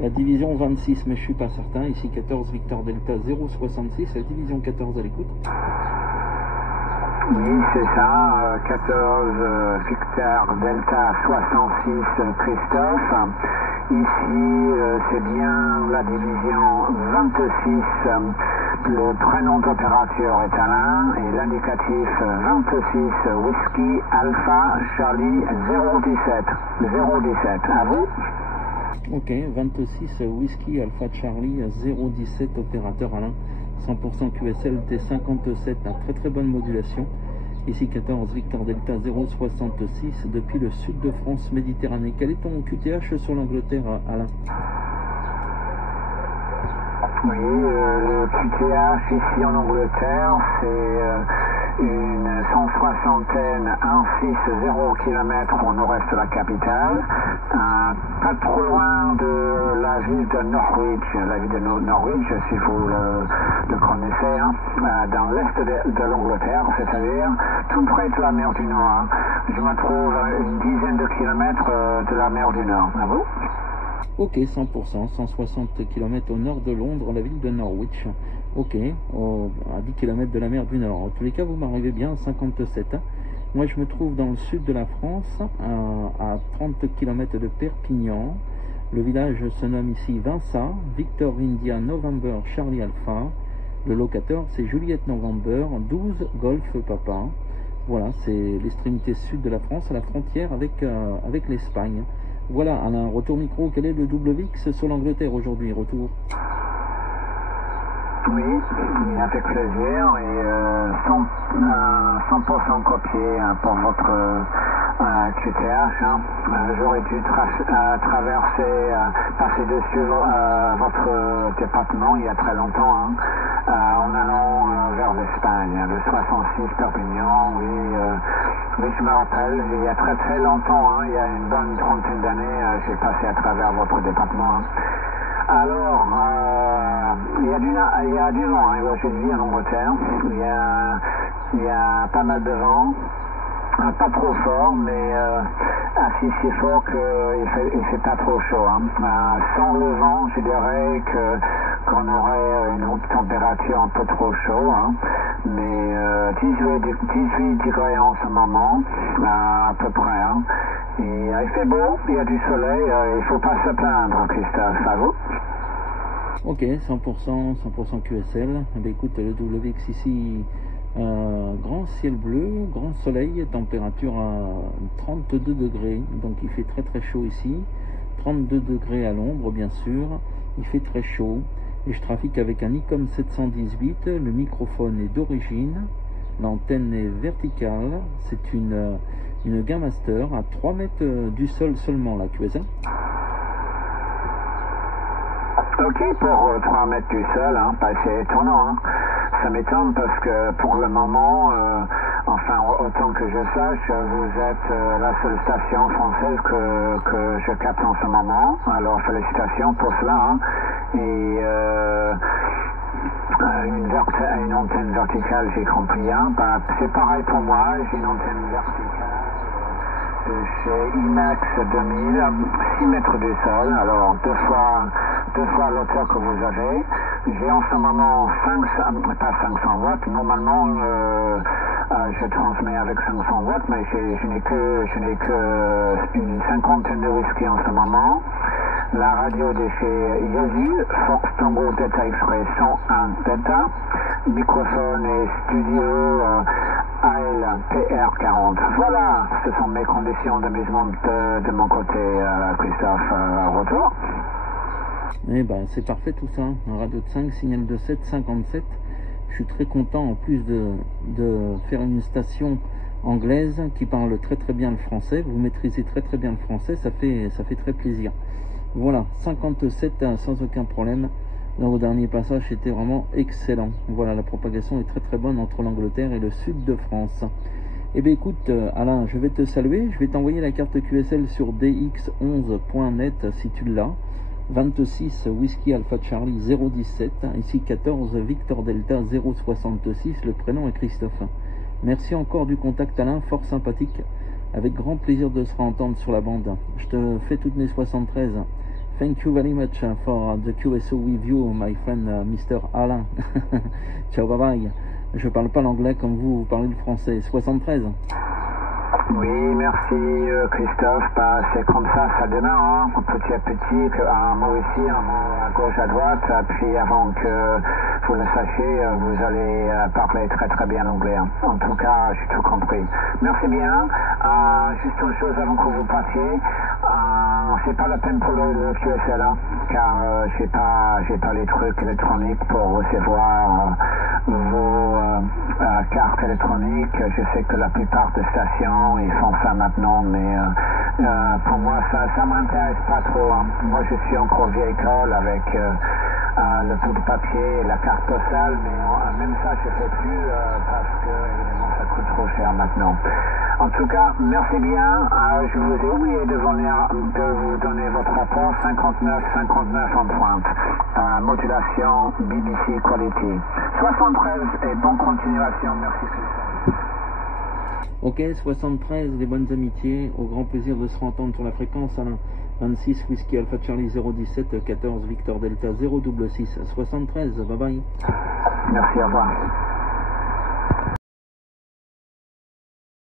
La division 26, mais je suis pas certain. Ici 14 Victor Delta 066, la division 14 à l'écoute. Oui, c'est ça, 14 Victor Delta 66 Christophe. Ici, c'est bien la division 26. Le prénom d'opérateur est Alain et l'indicatif 26 Whisky Alpha Charlie 017. 017, à vous? Ok, 26 Whisky Alpha Charlie 017, opérateur Alain, 100% QSL T57, à très très bonne modulation. Ici 14 Victor Delta 066, depuis le sud de France Méditerranée. Quel est ton QTH sur l'Angleterre, Alain? Oui, le QTH ici en Angleterre, c'est une 160aine 160 km au nord-est de la capitale, pas trop loin de la ville de Norwich, la ville de Norwich, si vous le connaissez, hein, dans l'est de l'Angleterre, c'est-à-dire tout près de la mer du Nord. Hein. Je me trouve à une dizaine de kilomètres de la mer du Nord. À vous? Ok, 100%, 160 km au nord de Londres, la ville de Norwich. Ok, à 10 km de la mer du Nord. En tous les cas, vous m'arrivez bien à 57. Hein. Moi, je me trouve dans le sud de la France, à 30 km de Perpignan. Le village se nomme ici Vinça, Victor India November Charlie Alpha. Le locateur, c'est Juliette November, 12 Golf Papa. Voilà, c'est l'extrémité sud de la France, à la frontière avec l'Espagne. Voilà, Alain, retour micro, quel est le WX sur l'Angleterre aujourd'hui? Retour. Oui, avec plaisir et 100% copié pour votre QTH. Hein. J'aurais dû passer dessus votre département il y a très longtemps, hein, en allant vers l'Espagne, le 66 Perpignan, oui. Oui, je me rappelle, il y a très très longtemps, hein, il y a une bonne trentaine d'années, j'ai passé à travers votre département. Hein. Alors, il y a du vent, hein, je vis en Angleterre, il y a pas mal de vent, pas trop fort, mais si fort qu'il fait pas trop chaud. Hein. Sans le vent, je dirais qu'on aurait une haute température un peu trop chaud, hein. Mais 18 degrés en ce moment, à peu près. Hein. Et il fait beau, il y a du soleil, il ne faut pas se plaindre, Christophe, à vous? Ok, 100% QSL. Eh bien, écoute, le WX ici, grand ciel bleu, grand soleil, température à 32 degrés, donc il fait très très chaud ici. 32 degrés à l'ombre, bien sûr, il fait très chaud. Et je trafique avec un Nikon 718, le microphone est d'origine, l'antenne est verticale, c'est une Game Master à 3 mètres du sol seulement, la QSL. Ok, pour 3 mètres du sol, hein, c'est étonnant. Hein. Ça m'étonne parce que pour le moment, enfin autant que je sache, vous êtes la seule station française que je capte en ce moment. Alors félicitations pour cela. Hein. Et une antenne verticale, j'ai compris. Hein. Bah, c'est pareil pour moi, j'ai une antenne verticale chez IMAX 2000, 6 mètres du sol, alors deux fois l'auteur que vous avez. J'ai en ce moment pas 500 watts, normalement je transmets avec 500 watts, mais je n'ai que une cinquantaine de whisky en ce moment. La radio de chez Yazu, Fox Tango Delta X-Ray 101 Delta, microphone et studio ALPR40. Voilà, ce sont mes conditions de mise de mon côté, Christophe, retour. Eh ben, c'est parfait tout ça, un radio de 5, signal de 7, 57. Je suis très content en plus de faire une station anglaise qui parle très très bien le français. Vous maîtrisez très très bien le français, ça fait très plaisir. Voilà, 57 sans aucun problème. Dans vos derniers passages, c'était vraiment excellent. Voilà, la propagation est très très bonne entre l'Angleterre et le sud de France. Eh bien écoute, Alain, je vais te saluer. Je vais t'envoyer la carte QSL sur dx11.net si tu l'as. 26 Whisky Alpha Charlie 017, ici 14 Victor Delta 066, le prénom est Christophe. Merci encore du contact, Alain, fort sympathique. Avec grand plaisir de se réentendre sur la bande. Je te fais toutes mes 73. Thank you very much for the QSO with you, my friend Mr. Alain. Ciao, bye bye. Je parle pas l'anglais comme vous parlez le français. 73. Oui, merci Christophe. Bah, c'est comme ça démarre, hein, petit à petit, un mot ici, un mot à gauche, à droite, puis avant que vous le sachiez, vous allez parler très très bien anglais. Hein. En tout cas, j'ai tout compris. Merci bien. Juste une chose avant que vous partiez, c'est pas la peine pour le QSL, hein, car j'ai pas les trucs électroniques pour recevoir vos cartes électroniques. Je sais que la plupart des stations ils font ça maintenant, mais pour moi ça m'intéresse pas trop. Hein. Moi je suis encore vieille école avec le bout de papier et la carte postale, mais même ça je fais plus parce que évidemment ça coûte trop cher maintenant. En tout cas, merci bien. Je vous ai oublié de vous donner votre rapport 59 en pointe. Modulation BBC Quality. 73 et bonne continuation. Merci Christophe. Ok, 73, les bonnes amitiés. Au grand plaisir de se entendre sur la fréquence, Alain. 26 Whisky Alpha Charlie 017 14 Victor Delta 066 73. Bye bye. Merci, au revoir.